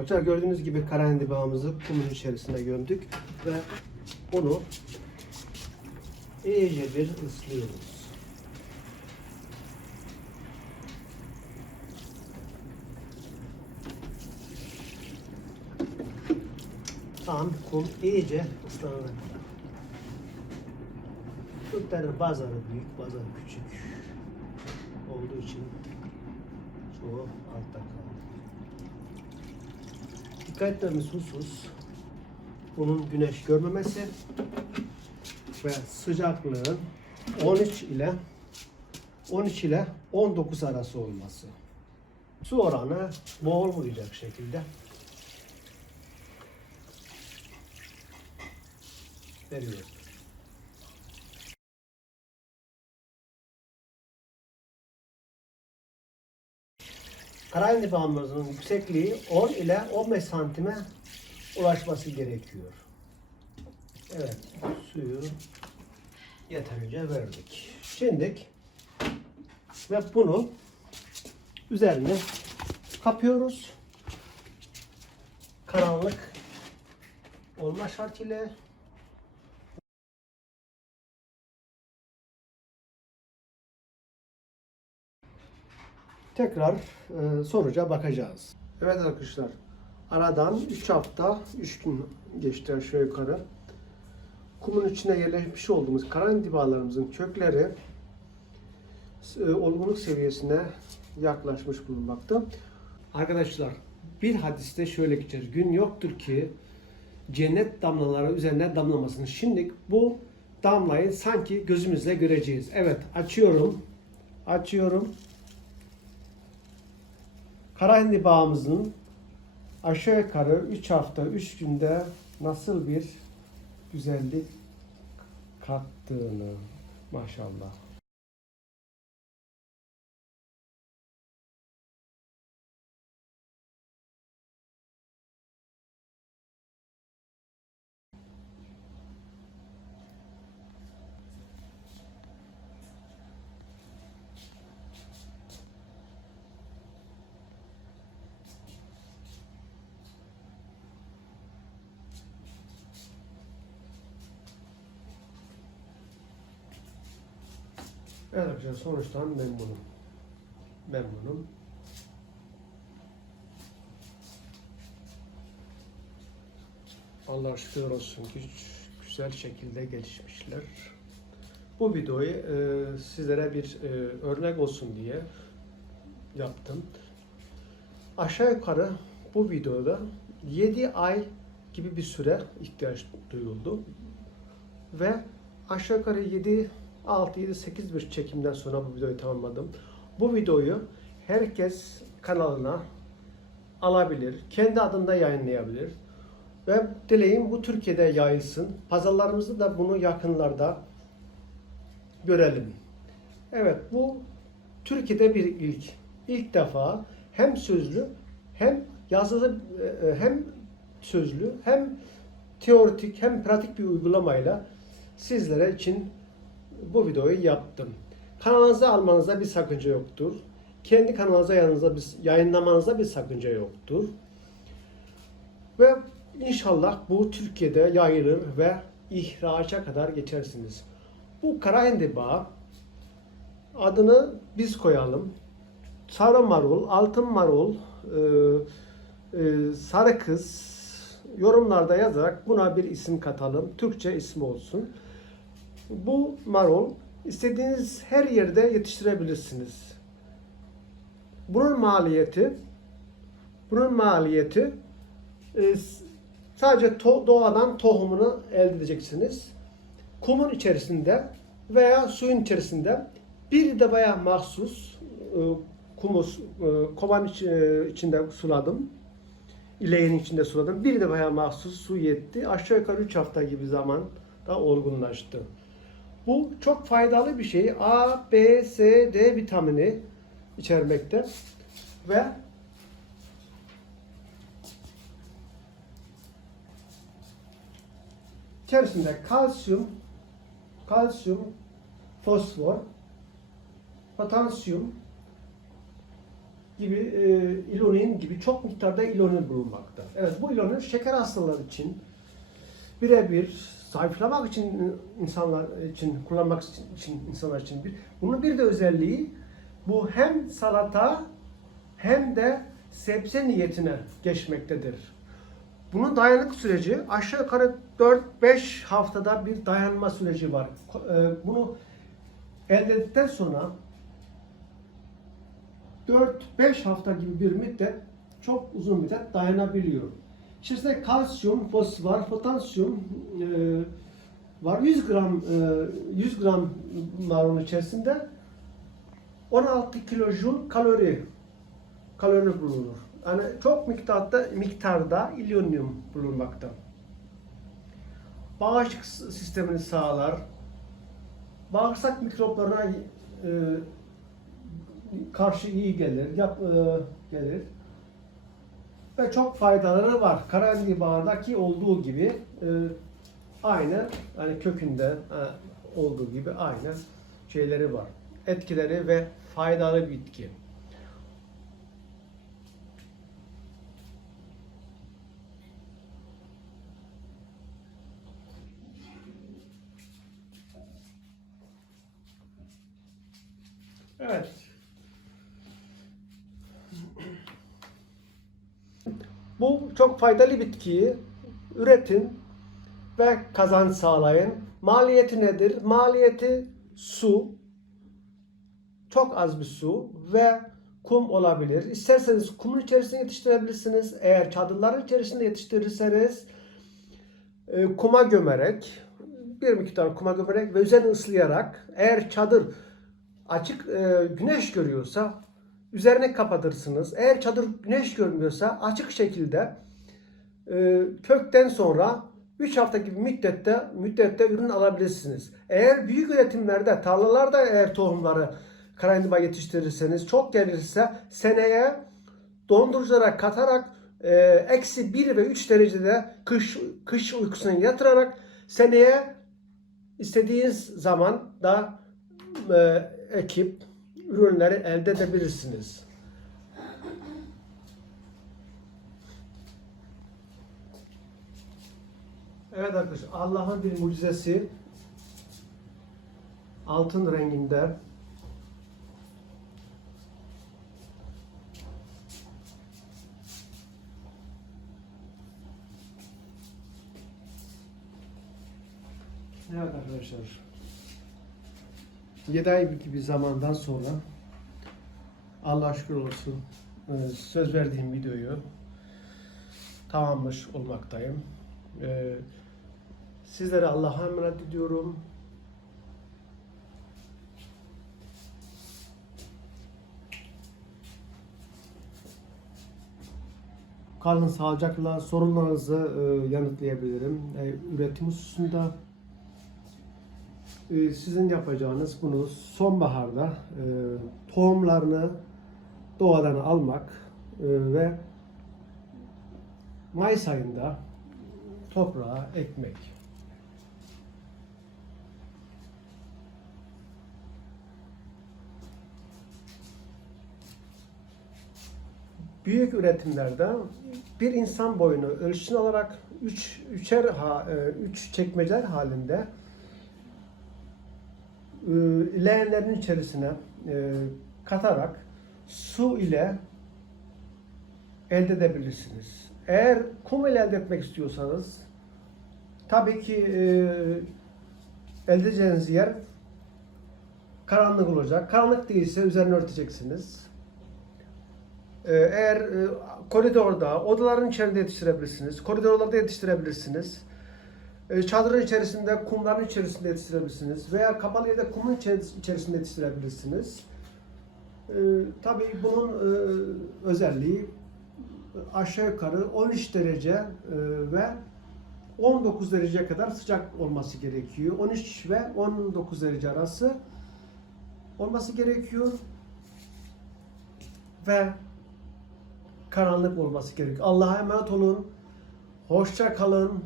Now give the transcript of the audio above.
Arkadaşlar gördüğünüz gibi karahendi bağımızı kumun içerisine gömdük ve onu iyice bir ıslıyoruz. Tam kum iyice ıslanana kadar. Türklerin bazıları büyük, bazıları küçük olduğu için çoğu altta kaldı. Dikkat etmemiz husus bunun güneş görmemesi ve sıcaklığın 13 ile 13 ile 19 arası olması. Su oranı bol olacak şekilde veriyoruz. Karayendi bağımızın yüksekliği 10 ile 15 santime ulaşması gerekiyor. Evet, suyu yeterince verdik. Şimdi ve bunu üzerine kapıyoruz. Karanlık olma şartıyla tekrar e, sonuca bakacağız. Evet arkadaşlar. Aradan 3 hafta, 3 gün geçti aşağı yukarı. Kumun içine yerleşmiş olduğumuz karanti bağlarımızın kökleri e, olgunluk seviyesine yaklaşmış bulunmakta. Arkadaşlar bir hadiste şöyle geçer. Gün yoktur ki cennet damlaları üzerine damlamasın. Şimdi bu damlayı sanki gözümüzle göreceğiz. Evet açıyorum. Açıyorum. Karahendi bağımızın aşağı yukarı 3 hafta 3 günde nasıl bir güzellik kattığını maşallah. Evet sonuçtan memnunum. Memnunum. Allah şükür olsun ki güzel şekilde gelişmişler. Bu videoyu e, sizlere bir e, örnek olsun diye yaptım. Aşağı yukarı bu videoda 7 ay gibi bir süre ihtiyaç duyuldu. Ve aşağı yukarı 7 6 7 8 bir çekimden sonra bu videoyu tamamladım. Bu videoyu herkes kanalına alabilir. Kendi adında yayınlayabilir. Ve dileğim bu Türkiye'de yayılsın. Pazarlarımızda da bunu yakınlarda görelim. Evet bu Türkiye'de bir ilk. İlk defa hem sözlü hem yazılı e, hem sözlü hem teoretik hem pratik bir uygulamayla sizlere için bu videoyu yaptım. Kanalınıza almanıza bir sakınca yoktur. Kendi kanalınıza yanınıza bir, yayınlamanıza bir sakınca yoktur. Ve inşallah bu Türkiye'de yayılır ve ihraca kadar geçersiniz. Bu kara bağı adını biz koyalım. Sarı marul, altın marul, e, e, sarı kız yorumlarda yazarak buna bir isim katalım. Türkçe ismi olsun. Bu marul istediğiniz her yerde yetiştirebilirsiniz. Bunun maliyeti bunun maliyeti e, sadece doğadan tohumunu elde edeceksiniz. Kumun içerisinde veya suyun içerisinde bir de bayağı mahsus e, kumus e, kovan iç- içinde suladım. İleğin içinde suladım. Bir de bayağı mahsus su yetti. Aşağı yukarı 3 hafta gibi zaman da olgunlaştı. Bu çok faydalı bir şey. A, B, C, D vitamini içermekte ve içerisinde kalsiyum, kalsiyum, fosfor, potasyum, gibi e, ilonin gibi çok miktarda ilonin bulunmakta. Evet bu ilonin şeker hastaları için birebir zayıflamak için insanlar için kullanmak için, insanlar için bir bunun bir de özelliği bu hem salata hem de sebze niyetine geçmektedir. Bunun dayanık süreci aşağı yukarı 4-5 haftada bir dayanma süreci var. E, Bunu elde ettikten sonra 4-5 hafta gibi bir müddet çok uzun müddet dayanabiliyor. İçerisinde kalsiyum, fosfor, potasyum e, var. 100 gram e, 100 gram var onun içerisinde. 16 kilojoule kalori kalori bulunur. Yani çok miktarda miktarda ilyonyum bulunmakta. Bağışıklık sistemini sağlar. Bağırsak mikroplarına e, karşı iyi gelir, yap, e, gelir. Ve çok faydaları var. Karabibardaki olduğu gibi e, aynı hani kökünde e, olduğu gibi aynı şeyleri var. Etkileri ve faydalı bitki. Bu çok faydalı bitkiyi üretin ve kazanç sağlayın. Maliyeti nedir? Maliyeti su, çok az bir su ve kum olabilir. İsterseniz kumun içerisinde yetiştirebilirsiniz. Eğer çadırların içerisinde yetiştirirseniz e, kuma gömerek, bir miktar kuma gömerek ve üzerine ıslayarak eğer çadır açık e, güneş görüyorsa üzerine kapatırsınız. Eğer çadır güneş görmüyorsa açık şekilde e, kökten sonra 3 hafta gibi müddette müddette ürün alabilirsiniz. Eğer büyük üretimlerde, tarlalarda eğer tohumları karandiba yetiştirirseniz çok gelirse seneye donduruculara katarak e, eksi 1 ve 3 derecede kış kış uykusuna yatırarak seneye istediğiniz zaman da e, ekip ürünleri elde edebilirsiniz. Evet arkadaşlar Allah'ın bir mucizesi altın renginde Evet arkadaşlar 7 ay gibi zamandan sonra Allah şükür olsun e, söz verdiğim videoyu tamamlamış olmaktayım. E, Sizlere Allah'a emanet ediyorum. Kalın sağlıcakla sorularınızı e, yanıtlayabilirim. Üretim hususunda sizin yapacağınız bunu sonbaharda e, tohumlarını doğadan almak e, ve Mayıs ayında toprağa ekmek. Büyük üretimlerde bir insan boyunu ölçüsünü alarak üç, üçer ha, e, üç çekmeceler halinde leğenlerin içerisine e, katarak su ile elde edebilirsiniz. Eğer kum ile elde etmek istiyorsanız tabii ki e, elde edeceğiniz yer karanlık olacak. Karanlık değilse üzerine örteceksiniz. E, eğer e, koridorda, odaların içerisinde yetiştirebilirsiniz. Koridorlarda yetiştirebilirsiniz. E, çadırın içerisinde, kumların içerisinde yetiştirebilirsiniz. Veya kapalı yerde kumun içeris- içerisinde yetiştirebilirsiniz. E, tabii bunun e, özelliği aşağı yukarı 13 derece e, ve 19 dereceye kadar sıcak olması gerekiyor. 13 ve 19 derece arası olması gerekiyor. Ve karanlık olması gerekiyor. Allah'a emanet olun. Hoşça kalın.